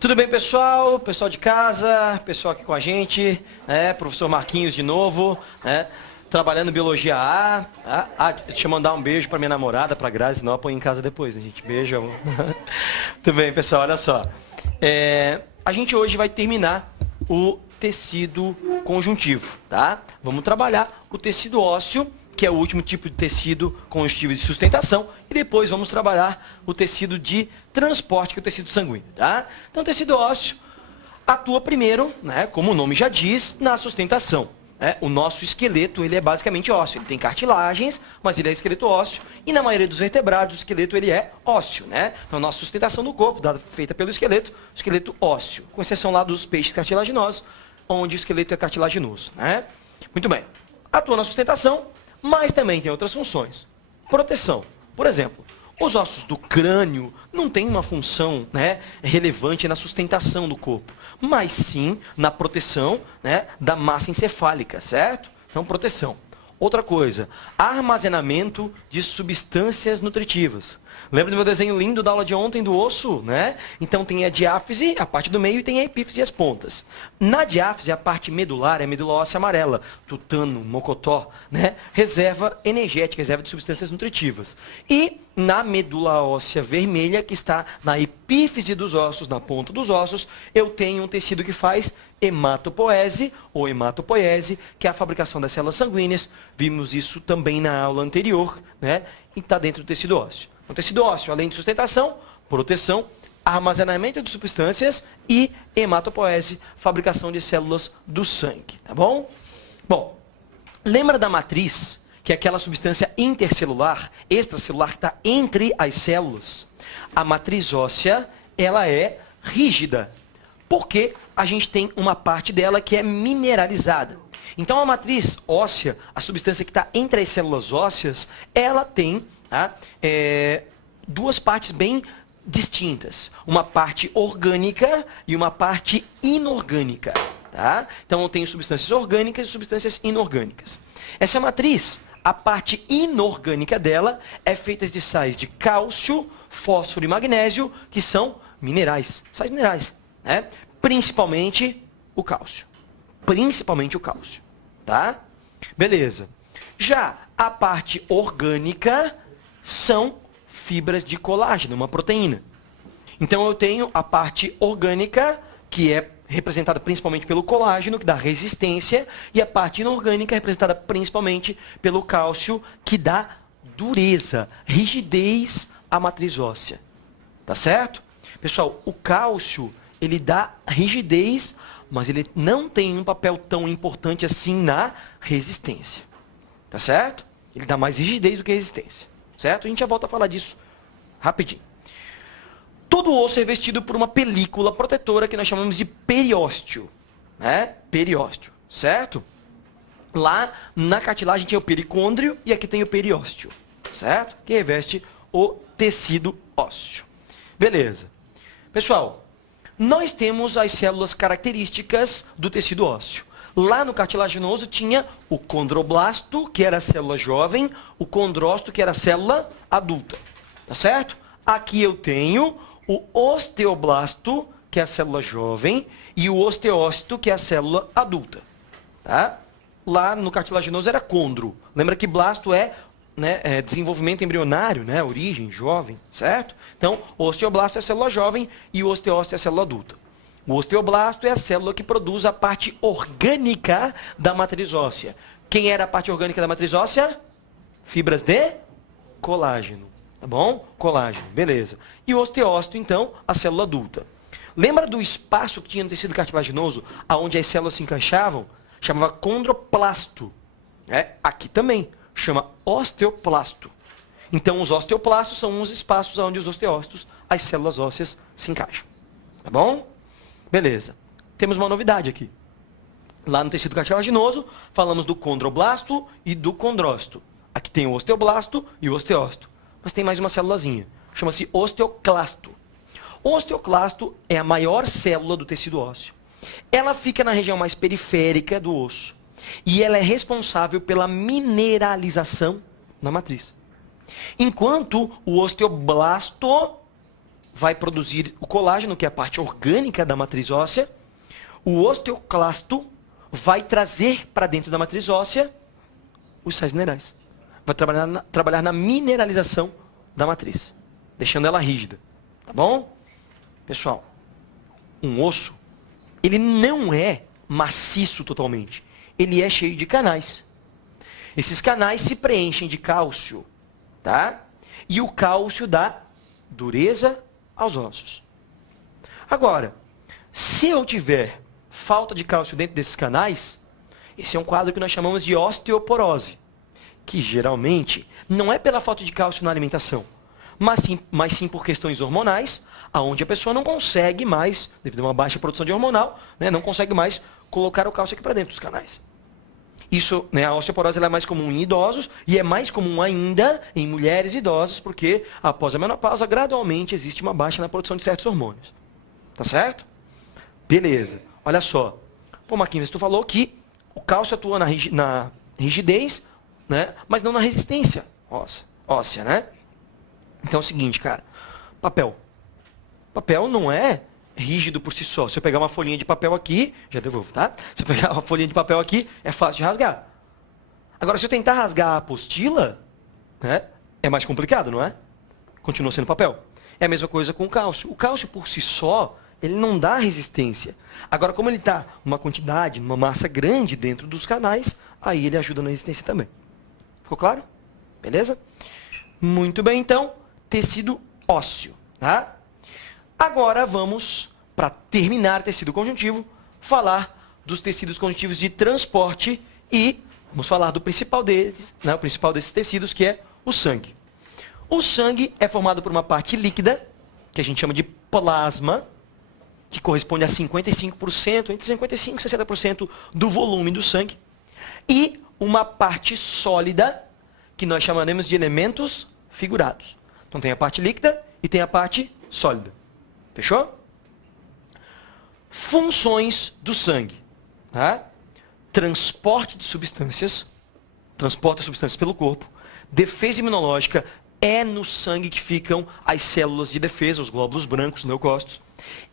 Tudo bem, pessoal? Pessoal de casa, pessoal aqui com a gente, professor Marquinhos de novo, trabalhando Biologia A. Deixa eu mandar um beijo para minha namorada, para a Grazi, senão eu apanho em casa depois, né, gente? Beijo, amor. Tudo bem, pessoal? Olha só. A gente hoje vai terminar o tecido conjuntivo, tá? Vamos trabalhar o tecido ósseo, que é o último tipo de tecido conjuntivo de sustentação, e depois vamos trabalhar o tecido de transporte, que é o tecido sanguíneo, tá? Então, o tecido ósseo atua primeiro, como o nome já diz, na sustentação. O nosso esqueleto, ele é basicamente ósseo, ele tem cartilagens, mas ele é esqueleto ósseo, e na maioria dos vertebrados, o esqueleto ele é ósseo, Então, a nossa sustentação do corpo, feita pelo esqueleto ósseo, com exceção lá dos peixes cartilaginosos, onde o esqueleto é cartilaginoso, Muito bem. Atua na sustentação, mas também tem outras funções. Proteção. Por exemplo, os ossos do crânio não têm uma função relevante na sustentação do corpo, mas sim na proteção da massa encefálica, certo? Então, proteção. Outra coisa, armazenamento de substâncias nutritivas. Lembra do meu desenho lindo da aula de ontem do osso, Então tem a diáfise, a parte do meio, e tem a epífise e as pontas. Na diáfise, a parte medular é a medula óssea amarela, tutano, mocotó, Reserva energética, reserva de substâncias nutritivas. E na medula óssea vermelha, que está na epífise dos ossos, na ponta dos ossos, eu tenho um tecido que faz hematopoese ou hematopoiese, que é a fabricação das células sanguíneas. Vimos isso também na aula anterior, E está dentro do tecido ósseo. O tecido ósseo, além de sustentação, proteção, armazenamento de substâncias e hematopoese, fabricação de células do sangue, tá bom? Bom, lembra da matriz, que é aquela substância intercelular, extracelular, que está entre as células? A matriz óssea, ela é rígida, porque a gente tem uma parte dela que é mineralizada. Então, a matriz óssea, a substância que está entre as células ósseas, ela tem duas partes bem distintas. Uma parte orgânica e uma parte inorgânica. Tá? Então, eu tenho substâncias orgânicas e substâncias inorgânicas. Essa matriz, a parte inorgânica dela, é feita de sais de cálcio, fósforo e magnésio, que são minerais. Sais minerais. Principalmente o cálcio. Principalmente o cálcio. Tá? Beleza. Já a parte orgânica são fibras de colágeno, uma proteína. Então, eu tenho a parte orgânica, que é representada principalmente pelo colágeno, que dá resistência, e a parte inorgânica é representada principalmente pelo cálcio, que dá dureza, rigidez à matriz óssea. Tá certo? Pessoal, o cálcio, ele dá rigidez, mas ele não tem um papel tão importante assim na resistência. Tá certo? Ele dá mais rigidez do que resistência. Certo? A gente já volta a falar disso rapidinho. Todo osso é revestido por uma película protetora que nós chamamos de periósteo. Periósteo. Certo? Lá na cartilagem tem o pericôndrio e aqui tem o periósteo. Certo? Que reveste o tecido ósseo. Beleza. Pessoal, nós temos as células características do tecido ósseo. Lá no cartilaginoso tinha o condroblasto, que era a célula jovem, o condrócito, que era a célula adulta. Tá certo? Aqui eu tenho o osteoblasto, que é a célula jovem, e o osteócito, que é a célula adulta. Tá? Lá no cartilaginoso era condro. Lembra que blasto é desenvolvimento embrionário, origem, jovem, certo? Então, o osteoblasto é a célula jovem e o osteócito é a célula adulta. O osteoblasto é a célula que produz a parte orgânica da matriz óssea. Quem era a parte orgânica da matriz óssea? Fibras de colágeno. Tá bom? Colágeno, beleza. E o osteócito, então, a célula adulta. Lembra do espaço que tinha no tecido cartilaginoso, onde as células se encaixavam? Chamava condroplasto. Aqui também. Chama osteoplasto. Então, os osteoplastos são os espaços onde os osteócitos, as células ósseas, se encaixam. Tá bom? Beleza. Temos uma novidade aqui. Lá no tecido cartilaginoso, falamos do condroblasto e do condrócito. Aqui tem o osteoblasto e o osteócito. Mas tem mais uma célulazinha. Chama-se osteoclasto. O osteoclasto é a maior célula do tecido ósseo. Ela fica na região mais periférica do osso. E ela é responsável pela mineralização da matriz. Enquanto o osteoblasto vai produzir o colágeno, que é a parte orgânica da matriz óssea, o osteoclasto vai trazer para dentro da matriz óssea os sais minerais. Vai trabalhar na mineralização da matriz, deixando ela rígida. Tá bom? Pessoal, um osso, ele não é maciço totalmente. Ele é cheio de canais. Esses canais se preenchem de cálcio, tá? E o cálcio dá dureza aos ossos. Agora, se eu tiver falta de cálcio dentro desses canais, esse é um quadro que nós chamamos de osteoporose, que geralmente não é pela falta de cálcio na alimentação, mas sim por questões hormonais, aonde a pessoa não consegue mais, devido a uma baixa produção de hormonal, né, não consegue mais colocar o cálcio aqui para dentro dos canais. Isso, né, a osteoporose ela é mais comum em idosos e é mais comum ainda em mulheres idosas, porque após a menopausa, gradualmente existe uma baixa na produção de certos hormônios. Tá certo? Beleza. Olha só. Pô, Marquinhos, tu falou que o cálcio atua na rigidez, né, mas não na resistência óssea, né? Então é o seguinte, cara. Papel. Papel não é rígido por si só. Se eu pegar uma folhinha de papel aqui, já devolvo, tá? Se eu pegar uma folhinha de papel aqui, é fácil de rasgar. Agora, se eu tentar rasgar a apostila, né, é mais complicado, não é? Continua sendo papel. É a mesma coisa com o cálcio. O cálcio por si só, ele não dá resistência. Agora, como ele está uma quantidade, uma massa grande dentro dos canais, aí ele ajuda na resistência também. Ficou claro? Beleza? Muito bem, então, tecido ósseo, tá? Agora vamos, para terminar tecido conjuntivo, falar dos tecidos conjuntivos de transporte e vamos falar do principal deles, né, o principal desses tecidos, que é o sangue. O sangue é formado por uma parte líquida, que a gente chama de plasma, que corresponde a 55%, entre 55% e 60% do volume do sangue, e uma parte sólida, que nós chamaremos de elementos figurados. Então tem a parte líquida e tem a parte sólida. Fechou? Funções do sangue. Tá? Transporte de substâncias, transporta substâncias pelo corpo. Defesa imunológica, é no sangue que ficam as células de defesa, os glóbulos brancos, os leucócitos.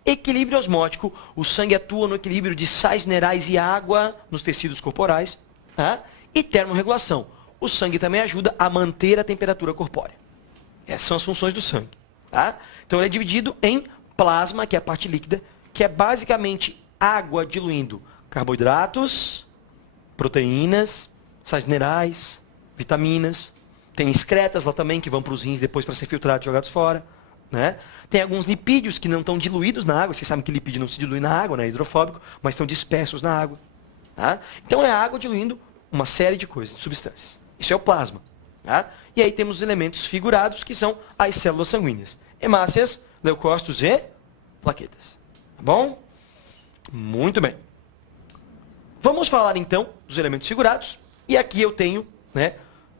Equilíbrio osmótico, o sangue atua no equilíbrio de sais minerais e água nos tecidos corporais. Tá? E termorregulação, o sangue também ajuda a manter a temperatura corpórea. Essas são as funções do sangue. Tá? Então ele é dividido em plasma, que é a parte líquida, que é basicamente água diluindo carboidratos, proteínas, sais minerais, vitaminas. Tem excretas lá também, que vão para os rins depois para ser filtrados e jogados fora. Né? Tem alguns lipídios que não estão diluídos na água. Vocês sabem que lipídio não se dilui na água, né? É hidrofóbico, mas estão dispersos na água. Tá? Então é a água diluindo uma série de coisas, de substâncias. Isso é o plasma. Tá? E aí temos os elementos figurados, que são as células sanguíneas. Hemácias, leucócitos e plaquetas. Tá bom? Muito bem. Vamos falar então dos elementos figurados. E aqui eu tenho, né,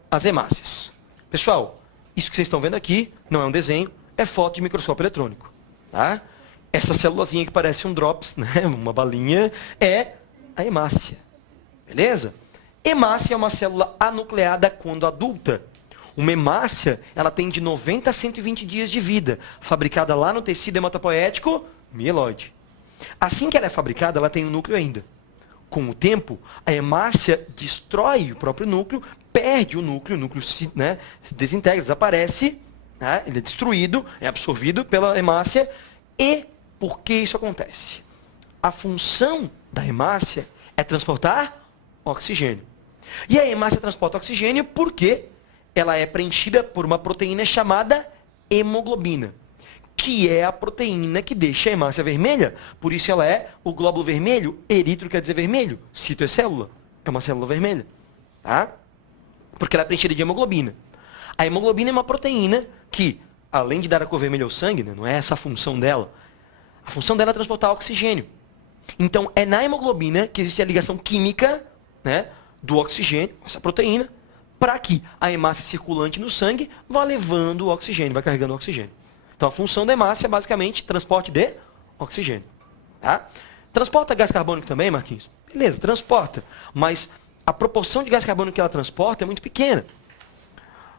as hemácias. Pessoal, isso que vocês estão vendo aqui não é um desenho, é foto de microscópio eletrônico. Tá? Essa célulazinha que parece um drops, né, uma balinha, é a hemácia. Beleza? Hemácia é uma célula anucleada quando adulta. Uma hemácia, ela tem de 90 a 120 dias de vida, fabricada lá no tecido hematopoético mieloide. Assim que ela é fabricada, ela tem um núcleo ainda. Com o tempo, a hemácia destrói o próprio núcleo, perde o núcleo se desintegra, desaparece, né? Ele é destruído, é absorvido pela hemácia. E por que isso acontece? A função da hemácia é transportar oxigênio. E a hemácia transporta oxigênio porque ela é preenchida por uma proteína chamada hemoglobina, que é a proteína que deixa a hemácia vermelha. Por isso ela é o glóbulo vermelho. Eritro quer dizer vermelho. Cito é célula. É uma célula vermelha. Tá? Porque ela é preenchida de hemoglobina. A hemoglobina é uma proteína que, além de dar a cor vermelha ao sangue, né, não é essa a função dela. A função dela é transportar oxigênio. Então, é na hemoglobina que existe a ligação química, né, do oxigênio, essa proteína, para que a hemácia circulante no sangue vá levando o oxigênio, vai carregando o oxigênio. Então, a função da hemácia é basicamente transporte de oxigênio. Tá? Transporta gás carbônico também, Marquinhos? Beleza, transporta. Mas a proporção de gás carbônico que ela transporta é muito pequena.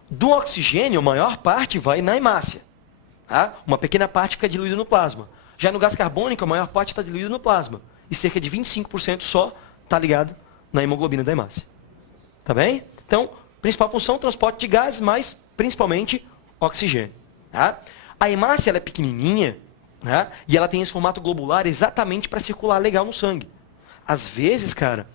Do oxigênio, a maior parte vai na hemácia. Tá? Uma pequena parte fica diluída no plasma. Já no gás carbônico, a maior parte está diluída no plasma. E cerca de 25% só está ligado na hemoglobina da hemácia. Tá bem? Então, principal função, transporte de gases, mas principalmente oxigênio. Tá? A hemácia ela é pequenininha, tá? E ela tem esse formato globular exatamente para circular legal no sangue. Às vezes, cara,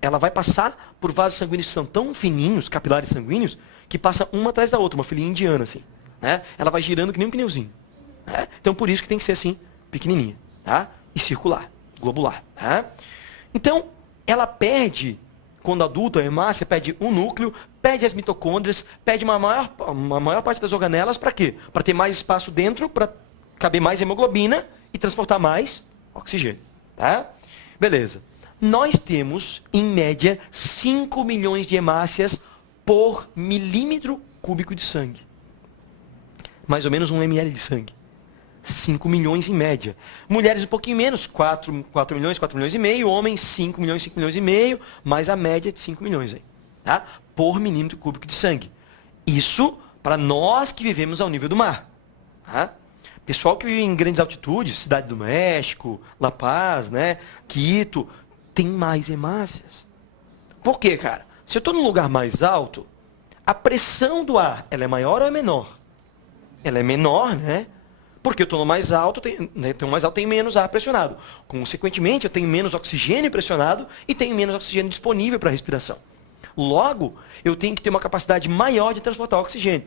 ela vai passar por vasos sanguíneos que são tão fininhos, capilares sanguíneos, que passa uma atrás da outra, uma filinha indiana, assim. Né? Ela vai girando que nem um pneuzinho. Né? Então, por isso que tem que ser assim, pequenininha. Tá? E circular, globular. Tá? Então, ela perde, quando adulta, a hemácia perde um núcleo, perde as mitocôndrias, perde uma maior parte das organelas, para quê? Para ter mais espaço dentro, para caber mais hemoglobina e transportar mais oxigênio. Tá? Beleza. Nós temos, em média, 5 milhões de hemácias por milímetro cúbico de sangue. Mais ou menos 1 ml de sangue. 5 milhões em média. Mulheres um pouquinho menos, 4 milhões e meio. Homens, 5 milhões e meio. Mais a média de 5 milhões aí. Tá? Por milímetro cúbico de sangue. Isso para nós que vivemos ao nível do mar. Tá? Pessoal que vive em grandes altitudes, Cidade do México, La Paz, né, Quito, tem mais hemácias. Por quê, cara? Se eu estou num lugar mais alto, a pressão do ar, ela é maior ou é menor? Ela é menor, né? Porque eu estou no mais alto, tenho menos ar pressionado. Consequentemente, eu tenho menos oxigênio pressionado e tenho menos oxigênio disponível para a respiração. Logo, eu tenho que ter uma capacidade maior de transportar oxigênio.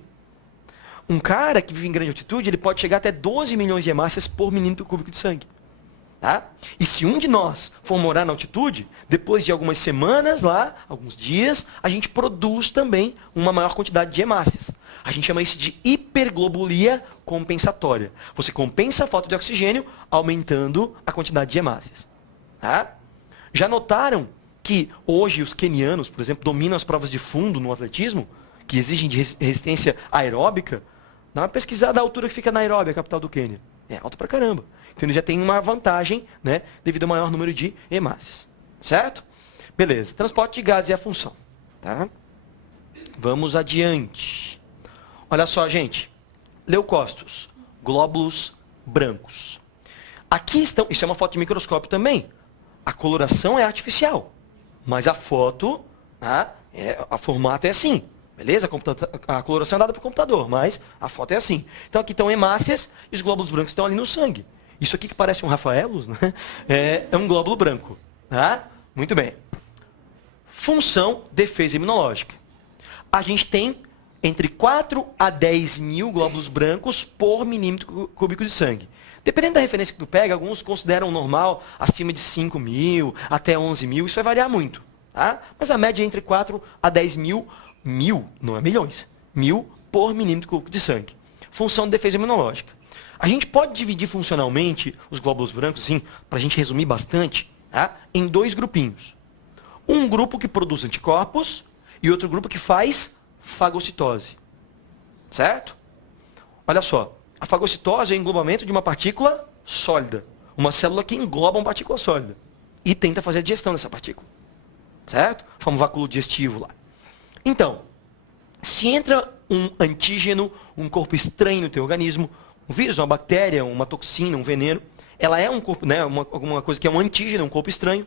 Um cara que vive em grande altitude, ele pode chegar até 12 milhões de hemácias por milímetro cúbico de sangue. Tá? E se um de nós for morar na altitude, depois de algumas semanas lá, alguns dias, a gente produz também uma maior quantidade de hemácias. A gente chama isso de hiperglobulia compensatória. Você compensa a falta de oxigênio aumentando a quantidade de hemácias. Tá? Já notaram que hoje os quenianos, por exemplo, dominam as provas de fundo no atletismo, que exigem de resistência aeróbica? Dá uma pesquisada da altura que fica Nairobi, a capital do Quênia. É alto pra caramba. Então ele já tem uma vantagem, né, devido ao maior número de hemácias. Certo? Beleza. Transporte de gases é a função. Tá? Vamos adiante. Olha só, gente. Leucócitos, glóbulos brancos. Aqui estão, isso é uma foto de microscópio também. A coloração é artificial, mas a foto, a formato é assim. Beleza? A coloração é dada por computador, mas a foto é assim. Então aqui estão hemácias e os glóbulos brancos estão ali no sangue. Isso aqui que parece um Rafaelos, né? É um glóbulo branco. Tá? Muito bem. Função, defesa imunológica. A gente tem entre 4 a 10 mil glóbulos brancos por milímetro cúbico de sangue. Dependendo da referência que tu pega, alguns consideram normal acima de 5 mil, até 11 mil. Isso vai variar muito. Tá? Mas a média é entre 4 a 10 mil, não é milhões, mil por milímetro cúbico de sangue. Função de defesa imunológica. A gente pode dividir funcionalmente os glóbulos brancos, assim, para a gente resumir bastante, tá? Em 2 grupinhos. Um grupo que produz anticorpos e outro grupo que faz fagocitose. Certo? Olha só, a fagocitose é o englobamento de uma partícula sólida. Uma célula que engloba uma partícula sólida e tenta fazer a digestão dessa partícula. Certo? Forma um vácuo digestivo lá. Então, se entra um antígeno, um corpo estranho no teu organismo, um vírus, uma bactéria, uma toxina, um veneno, ela é um corpo, né, alguma coisa que é um antígeno, um corpo estranho,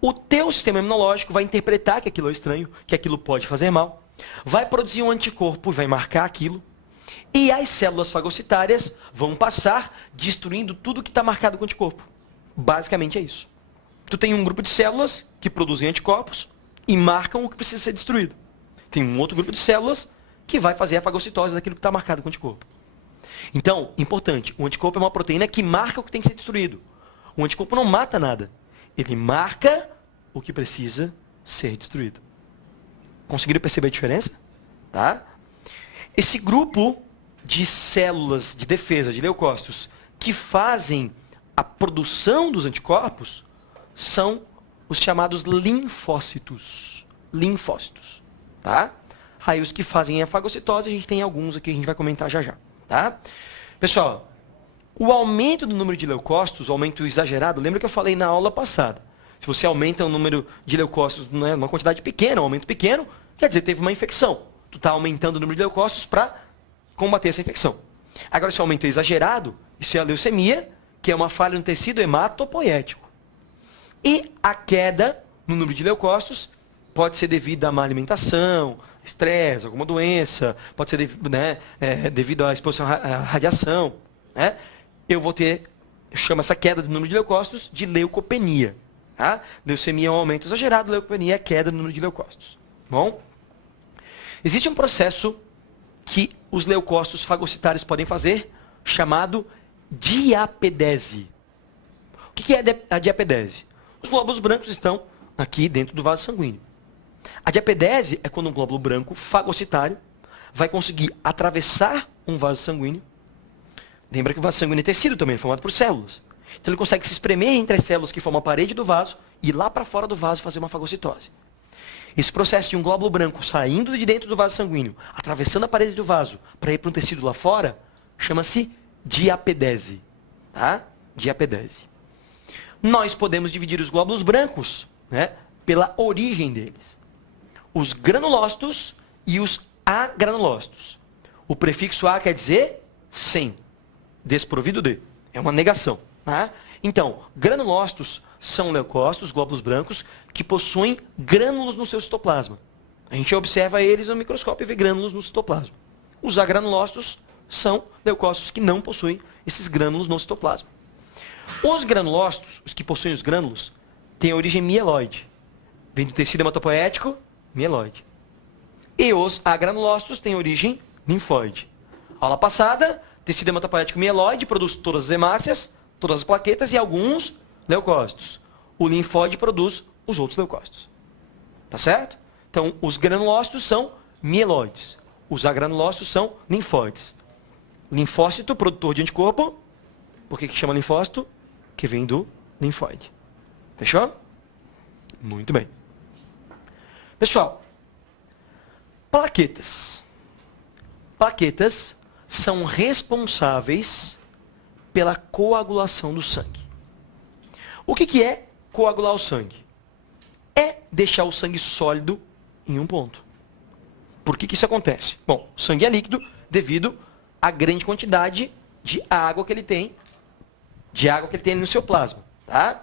o teu sistema imunológico vai interpretar que aquilo é estranho, que aquilo pode fazer mal, vai produzir um anticorpo, vai marcar aquilo, e as células fagocitárias vão passar destruindo tudo que está marcado com anticorpo. Basicamente é isso. Tu tem um grupo de células que produzem anticorpos e marcam o que precisa ser destruído. Tem um outro grupo de células que vai fazer a fagocitose daquilo que está marcado com anticorpo. Então, importante, o anticorpo é uma proteína que marca o que tem que ser destruído. O anticorpo não mata nada. Ele marca o que precisa ser destruído. Conseguiram perceber a diferença? Tá? Esse grupo de células de defesa, de leucócitos, que fazem a produção dos anticorpos, são os chamados linfócitos. Linfócitos. Tá? Aí os que fazem a fagocitose, a gente tem alguns aqui que a gente vai comentar já já. Tá? Pessoal, o aumento do número de leucócitos, o aumento exagerado, lembra que eu falei na aula passada? Se você aumenta o número de leucócitos numa quantidade pequena, um aumento pequeno, quer dizer, teve uma infecção. Tu está aumentando o número de leucócitos para combater essa infecção. Agora, se o aumento é exagerado, isso é a leucemia, que é uma falha no tecido hematopoético. E a queda no número de leucócitos pode ser devido a má alimentação, estresse, alguma doença, pode ser devido à exposição à radiação. Né? Eu chamo essa queda do número de leucócitos de leucopenia. Tá? Leucemia é um aumento exagerado, leucopenia é queda do número de leucócitos. Bom? Existe um processo que os leucócitos fagocitários podem fazer, chamado diapedese. O que é a diapedese? Os glóbulos brancos estão aqui dentro do vaso sanguíneo. A diapedese é quando um glóbulo branco fagocitário vai conseguir atravessar um vaso sanguíneo. Lembra que o vaso sanguíneo é tecido também, é formado por células. Então ele consegue se espremer entre as células que formam a parede do vaso e ir lá para fora do vaso fazer uma fagocitose. Esse processo de um glóbulo branco saindo de dentro do vaso sanguíneo, atravessando a parede do vaso para ir para um tecido lá fora, chama-se diapedese. Tá? Diapedese. Nós podemos dividir os glóbulos brancos, né, pela origem deles. Os granulócitos e os agranulócitos. O prefixo A quer dizer sem, desprovido de. É uma negação. Tá? Então, granulócitos são leucócitos, glóbulos brancos, que possuem grânulos no seu citoplasma. A gente observa eles no microscópio e vê grânulos no citoplasma. Os agranulócitos são leucócitos que não possuem esses grânulos no citoplasma. Os granulócitos, os que possuem os grânulos, têm origem mieloide. Vem do tecido hematopoético, mieloide. E os agranulócitos têm origem linfóide. Aula passada, tecido hematopoético mieloide produz todas as hemácias, todas as plaquetas e alguns leucócitos. O linfóide produz os outros leucócitos. Tá certo? Então, os granulócitos são mieloides. Os agranulócitos são linfóides. Linfócito, produtor de anticorpo. Por que chama linfócito? Que vem do linfóide. Fechou? Muito bem. Pessoal, plaquetas. Plaquetas são responsáveis pela coagulação do sangue. O que é coagular o sangue? É deixar o sangue sólido em um ponto. Por que isso acontece? Bom, o sangue é líquido devido à grande quantidade de água que ele tem, no seu plasma. Tá?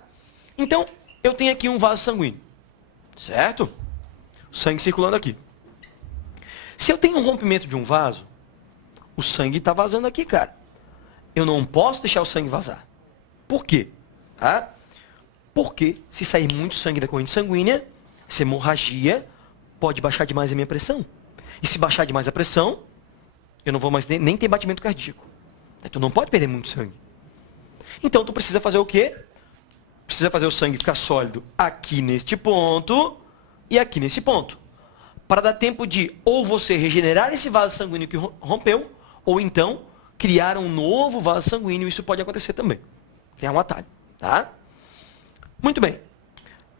Então, eu tenho aqui um vaso sanguíneo. Certo? O sangue circulando aqui. Se eu tenho um rompimento de um vaso, o sangue está vazando aqui, cara. Eu não posso deixar o sangue vazar. Por quê? Tá? Porque se sair muito sangue da corrente sanguínea, essa hemorragia pode baixar demais a minha pressão. E se baixar demais a pressão, eu não vou mais nem ter batimento cardíaco. Então não pode perder muito sangue. Então tu precisa fazer o quê? Precisa fazer o sangue ficar sólido aqui neste ponto e aqui nesse ponto. Para dar tempo de ou você regenerar esse vaso sanguíneo que rompeu, ou então criar um novo vaso sanguíneo. Isso pode acontecer também. Criar um atalho. Tá? Muito bem.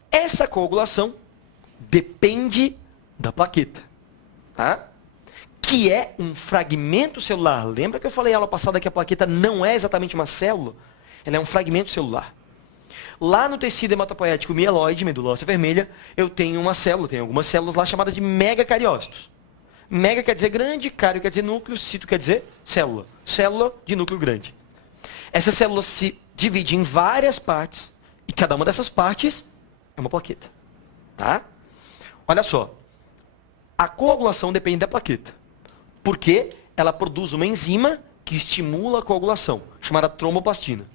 Essa coagulação depende da plaqueta. Tá? Que é um fragmento celular. Lembra que eu falei na aula passada que a plaqueta não é exatamente uma célula? Ela é um fragmento celular. Lá no tecido hematopoético mieloide, medula óssea vermelha, eu tenho uma célula, tem algumas células lá chamadas de megacariócitos. Mega quer dizer grande, cario quer dizer núcleo, cito quer dizer célula. Célula de núcleo grande. Essa célula se divide em várias partes, e cada uma dessas partes é uma plaqueta. Tá? Olha só. A coagulação depende da plaqueta. Porque ela produz uma enzima que estimula a coagulação, chamada tromboplastina.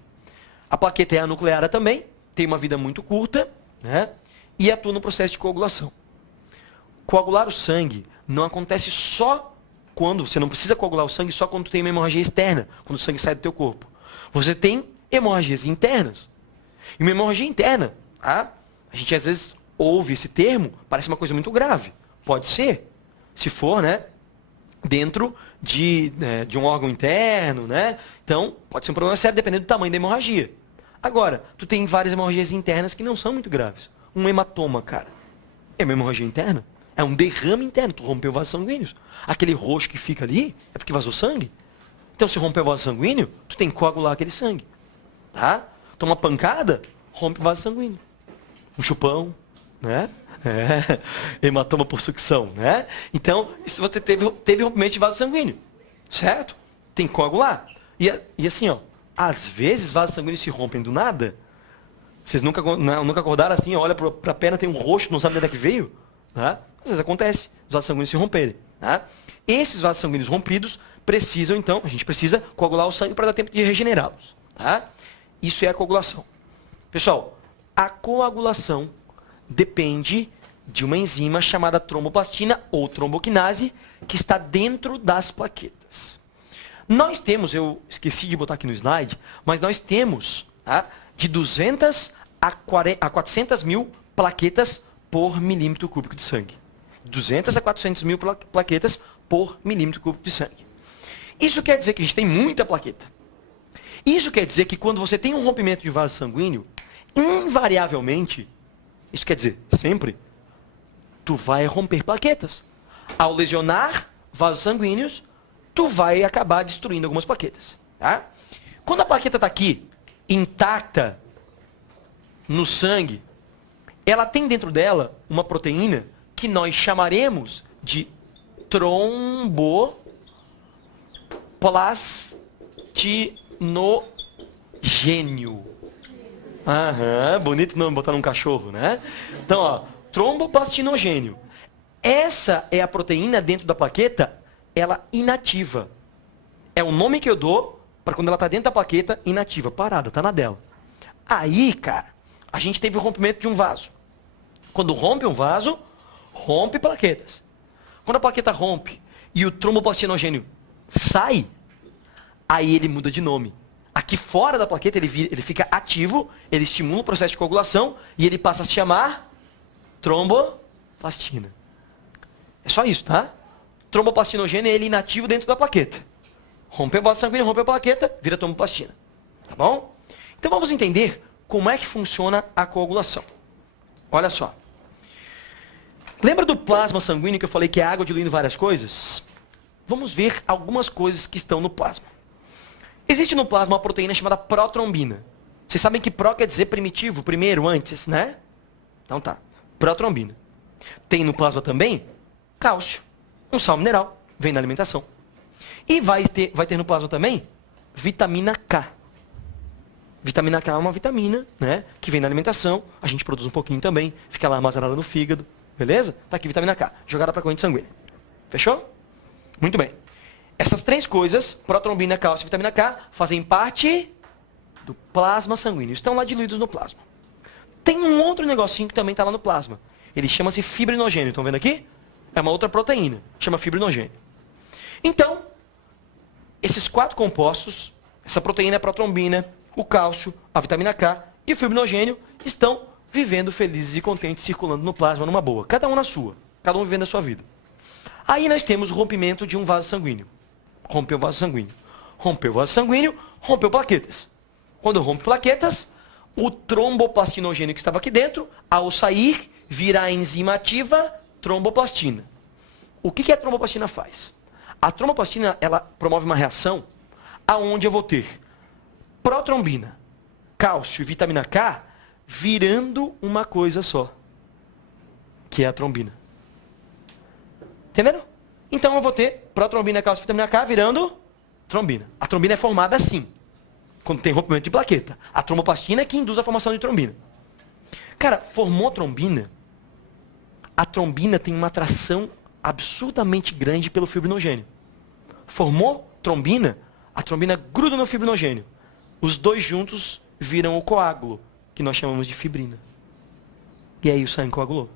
A plaqueta é anucleada também, tem uma vida muito curta, né? E atua no processo de coagulação. Coagular o sangue não acontece só quando, você não precisa coagular o sangue só quando tem uma hemorragia externa, quando o sangue sai do teu corpo. Você tem hemorragias internas. E uma hemorragia interna, a gente às vezes ouve esse termo, parece uma coisa muito grave. Pode ser, se for, né, dentro de um órgão interno, né? Então, pode ser um problema sério dependendo do tamanho da hemorragia. Agora, tu tem várias hemorragias internas que não são muito graves. Um hematoma, cara, é uma hemorragia interna? É um derrame interno, tu rompeu vasos sanguíneos. Aquele roxo que fica ali é porque vazou sangue. Então, se rompeu o vaso sanguíneo, tu tem que coagular aquele sangue. Tá? Toma pancada, rompe o vaso sanguíneo. um chupão, né? Hematoma por sucção, né? Então, isso você teve rompimento de vaso sanguíneo, certo? Tem que coagular. E assim, ó, às vezes vasos sanguíneos se rompem do nada. Vocês nunca acordaram assim, olha para a perna, tem um roxo, não sabe de onde é que veio? Tá? Às vezes acontece, os vasos sanguíneos se romperem. Tá? Esses vasos sanguíneos rompidos precisam, então, a gente precisa coagular o sangue para dar tempo de regenerá-los. Tá? Isso é a coagulação. Pessoal, a coagulação depende de uma enzima chamada tromboplastina ou tromboquinase, que está dentro das plaquetas. Nós temos, eu esqueci de botar aqui no slide, mas nós temos de 200 a 400 mil plaquetas por milímetro cúbico de sangue. 200 a 400 mil plaquetas por milímetro cúbico de sangue. Isso quer dizer que a gente tem muita plaqueta. Isso quer dizer que quando você tem um rompimento de vaso sanguíneo, invariavelmente, isso quer dizer sempre, tu vai romper plaquetas. Ao lesionar vasos sanguíneos, tu vai acabar destruindo algumas plaquetas. Tá? Quando a plaqueta está aqui, intacta, no sangue, ela tem dentro dela uma proteína que nós chamaremos de tromboplastinogênio. Aham, bonito nome botar num cachorro, né? Então, ó, tromboplastinogênio. Essa é a proteína dentro da plaqueta, ela inativa. É o nome que eu dou para quando ela está dentro da plaqueta, inativa, parada, está na dela. Aí, cara, a gente teve o rompimento de um vaso. Quando rompe um vaso, rompe plaquetas. Quando a plaqueta rompe e o tromboplastinogênio sai, aí ele muda de nome. Aqui fora da plaqueta ele fica ativo, ele estimula o processo de coagulação e ele passa a se chamar tromboplastina. É só isso, tá? Tromboplastinogênio é ele inativo dentro da plaqueta. Rompeu o vaso sanguíneo, rompeu a plaqueta, vira tromboplastina. Tá bom? Então vamos entender como é que funciona a coagulação. Olha só. Lembra do plasma sanguíneo que eu falei que é água diluindo várias coisas? Vamos ver algumas coisas que estão no plasma. Existe no plasma uma proteína chamada protrombina. Vocês sabem que pró quer dizer primitivo, primeiro, antes, né? Então tá. Protrombina. Tem no plasma também cálcio, um sal mineral, vem na alimentação. E vai ter no plasma também vitamina K. Vitamina K é uma vitamina, né, que vem na alimentação, a gente produz um pouquinho também, fica lá armazenada no fígado, beleza? Tá aqui vitamina K, jogada para a corrente sanguínea. Fechou? Muito bem. Essas três coisas, protrombina, cálcio e vitamina K, fazem parte do plasma sanguíneo, estão lá diluídos no plasma. Tem um outro negocinho que também está lá no plasma. Ele chama-se fibrinogênio, estão vendo aqui? É uma outra proteína, chama fibrinogênio. Então, esses quatro compostos, essa proteína, a protrombina, o cálcio, a vitamina K e o fibrinogênio, estão vivendo felizes e contentes, circulando no plasma numa boa. Cada um na sua, cada um vivendo a sua vida. Aí nós temos o rompimento de um vaso sanguíneo. Rompeu o vaso sanguíneo. Rompeu o vaso sanguíneo, rompeu plaquetas. Quando rompe plaquetas, o tromboplastinogênio que estava aqui dentro, ao sair, vira a enzima ativa tromboplastina. O que a tromboplastina faz? A tromboplastina, ela promove uma reação aonde eu vou ter protrombina, cálcio e vitamina K virando uma coisa só, que é a trombina. Entenderam? Então eu vou ter protrombina, cálcio e vitamina K virando trombina. A trombina é formada assim, quando tem rompimento de plaqueta. A tromboplastina é que induz a formação de trombina. Cara, formou trombina, a trombina tem uma atração absurdamente grande pelo fibrinogênio. Formou trombina, a trombina gruda no fibrinogênio. Os dois juntos viram o coágulo, que nós chamamos de fibrina. E aí o sangue coagulou.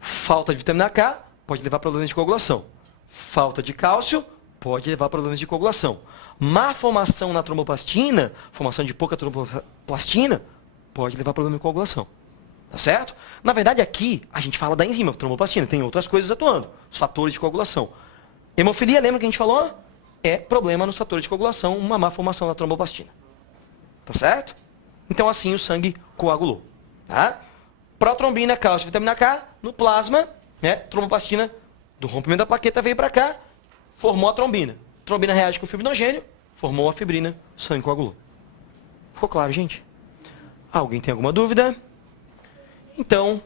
Falta de vitamina K pode levar a problemas de coagulação. Falta de cálcio pode levar a problemas de coagulação. Má formação na tromboplastina, formação de pouca tromboplastina, pode levar a problema de coagulação. Tá certo? Na verdade, aqui a gente fala da enzima, tromboplastina. Tem outras coisas atuando. Os fatores de coagulação. Hemofilia, lembra que a gente falou? É problema nos fatores de coagulação, uma má formação da tromboplastina. Tá certo? Então, assim, o sangue coagulou. Tá? Protrombina, cálcio, vitamina K, no plasma, né? Tromboplastina do rompimento da plaqueta veio para cá, formou a trombina. Trombina reage com o fibrinogênio, formou a fibrina, o sangue coagulou. Ficou claro, gente? Alguém tem alguma dúvida? Então,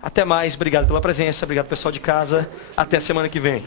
até mais. Obrigado pela presença. Obrigado, pessoal de casa. Até semana que vem.